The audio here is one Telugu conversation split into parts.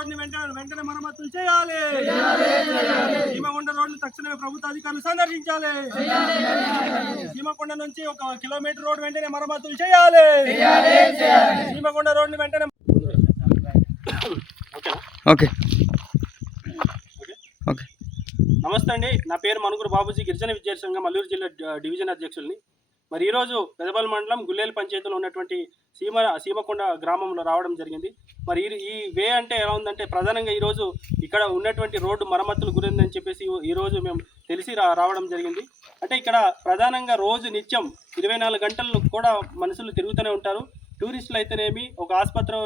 రోడ్ని వెంటనే మరమ్మతులు చేయాలి. సీమకొండ రోడ్ని తక్షణమే ప్రభుత్వ అధికారులు సందర్శించాలి. సీమకొండ నుంచి 1 కిలోమీటర్ రోడ్ వెంటనే మరమ్మతులు చేయాలి. సీమకొండ రోడ్ని వెంటనే ఓకే. నమస్తే అండి, నా పేరు మనుగురు బాబుజీ, గిరిజన విద్యార్థి సంఘం అల్లూరు జిల్లా డివిజన్ అధ్యక్షుల్ని. మరి ఈరోజు పెదబల్ మండలం గుల్లేలు పంచాయతీలో ఉన్నటువంటి సీమకొండ గ్రామంలో రావడం జరిగింది. మరి ఈ వే అంటే ఎలా ఉందంటే, ప్రధానంగా ఈరోజు ఇక్కడ ఉన్నటువంటి రోడ్డు మరమ్మతులు గురిందని చెప్పేసి ఈరోజు మేము తెలిసి రావడం జరిగింది. అంటే ఇక్కడ ప్రధానంగా రోజు నిత్యం 24 గంటలు కూడా మనుషులు తిరుగుతూనే ఉంటారు. టూరిస్టులు అయితేనేమి, ఒక ఆసుపత్రి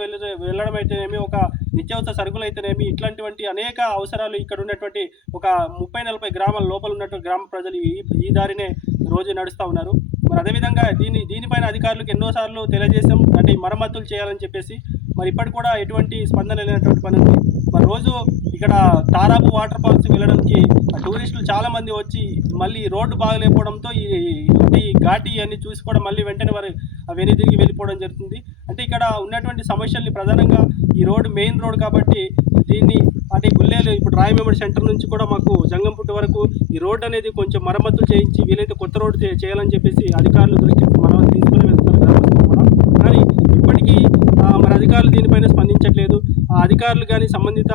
వెళ్ళడం అయితేనేమి, ఒక నిత్యావసర సరుకులు అయితేనేమి, ఇట్లాంటివంటి అనేక అవసరాలు ఇక్కడ ఉన్నటువంటి ఒక 30-40 గ్రామాల లోపల ఉన్నటువంటి గ్రామ ప్రజలు ఈ దారినే రోజు నడుస్తూ ఉన్నారు. మరి అదేవిధంగా దీనిపైన అధికారులకు ఎన్నోసార్లు తెలియజేసాం, అంటే మరమ్మతులు చేయాలని చెప్పేసి. మరి ఇప్పటికి కూడా ఎటువంటి స్పందన లేనటువంటి పని ఉంది. మరి రోజు ఇక్కడ తారాపు వాటర్ ఫాల్స్ వెళ్ళడానికి టూరిస్టులు చాలామంది వచ్చి మళ్ళీ రోడ్డు బాగలేకపోవడంతో ఈ ఘాటి అన్ని చూసి కూడా మళ్ళీ వెంటనే వారు వెనుదిరిగి వెళ్ళిపోవడం జరుగుతుంది. అంటే ఇక్కడ ఉన్నటువంటి సమస్యల్ని ప్రధానంగా ఈ రోడ్డు మెయిన్ రోడ్ కాబట్టి దీన్ని అంటే గుల్లేలు ఇప్పుడు రాయమేమడి సెంటర్ నుంచి కూడా మాకు జంగంపుట్టు వరకు ఈ రోడ్డు అనేది కొంచెం మరమ్మతులు చేయించి వీలైతే కొత్త రోడ్డు చేయాలని చెప్పేసి అధికారుల దృష్టికి మనం తీసుకుని వెళ్తున్నారు గ్రామస్తులు కూడా. కానీ ఇప్పటికీ మరి అధికారులు దీనిపైన స్పందించట్లేదు. ఆ అధికారులు కానీ సంబంధిత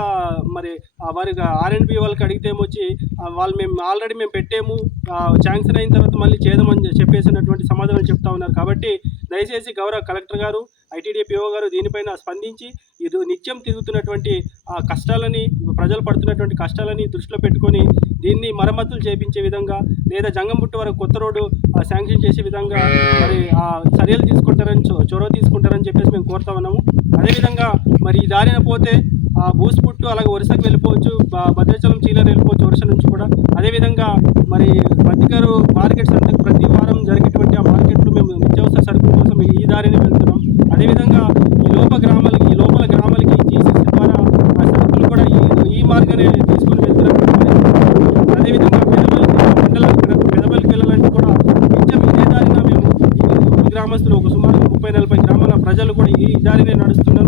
మరి వారికి R&B వాళ్ళకి అడిగితే ఏమొచ్చి వాళ్ళు మేము ఆల్రెడీ పెట్టాము, శాంక్షన్ అయిన తర్వాత మళ్ళీ చేద్దామని చెప్పేసినటువంటి సమాధానం చెప్తా ఉన్నారు. కాబట్టి దయచేసి గౌరవ కలెక్టర్ గారు, ITDA PO గారు దీనిపైన స్పందించి ఇది నిత్యం తిరుగుతున్నటువంటి కష్టాలని, ప్రజలు పడుతున్నటువంటి కష్టాలని దృష్టిలో పెట్టుకొని దీన్ని మరమ్మతులు చేయించే విధంగా, లేదా జంగంపుట్టు వరకు కొత్త రోడ్డు శాంక్షన్ చేసే విధంగా మరి చర్యలు తీసుకుంటారని, చొరవ తీసుకుంటారని చెప్పేసి మేము కోరుతా ఉన్నాము. అదేవిధంగా మరి ఈ దారిన పోతే బూసుపుట్టు అలాగే వరుసకు వెళ్ళిపోవచ్చు, భద్రాచలం చీలర్ వెళ్ళిపోవచ్చు వరుస నుంచి కూడా. అదేవిధంగా మరి పత్తికారు మార్కెట్స్ అంటే ప్రతి వారం జరిగేటువంటి ఆ మార్కెట్లు మేము నిత్యావసర సరుకుల కోసం ఈ దారిని వెళ్తున్నాం. అదేవిధంగా ఈ లోపల గ్రామాలకి GCC ద్వారా ఆ సరుకులు కూడా ఈ మార్గానే తీసుకుని వెళ్తున్నాం. అదేవిధంగా పెదబల్కి వెళ్ళాలంటే కూడా నిత్యం ఇదే దారిన మేము ఈ గ్రామస్తులు ఒక సుమారు 30-40 గ్రామాల ప్రజలు కూడా ఈ దారినే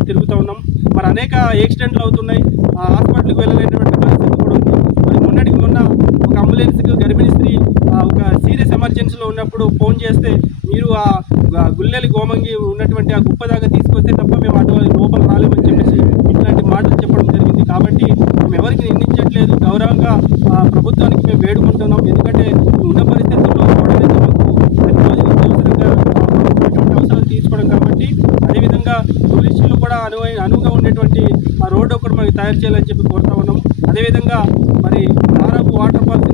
తిరుగుతూ ఉన్నాం. మరి అనేక యాక్సిడెంట్లు అవుతున్నాయి, హాస్పిటల్కి వెళ్ళలేనటువంటి పరిస్థితి కూడా ఉంది. మరి మొన్న ఒక అంబులెన్స్కి గర్భిణీ స్త్రీ ఒక సీరియస్ ఎమర్జెన్సీలో ఉన్నప్పుడు ఫోన్ చేస్తే మీరు ఆ గుల్లెలి గోమంగి ఉన్నటువంటి ఆ గుప్ప దాకా తీసుకొస్తే తప్ప మేము అటు లోపల రాలేమని చెప్పేసి ఇట్లాంటి మాటలు చెప్పడం జరిగింది. కాబట్టి మేము ఎవరికి నిందించట్లేదు, గౌరవంగా ప్రభుత్వానికి మేము వేడుకుంటున్నాం. ఎందుకంటే ఉన్న పరిస్థితుల్లో రోడ్డు ప్రతిరోజు నిత్యావసరంగా అవసరాలు తీసుకోవడం కాబట్టి. అదేవిధంగా టూరిస్టులు కూడా అనువుగా ఉండేటువంటి ఆ రోడ్డు ఒకటి మనకి తయారు చేయాలని చెప్పి కోరుతా ఉన్నాము. అదేవిధంగా మరి తారాపు వాటర్ ఫాల్స్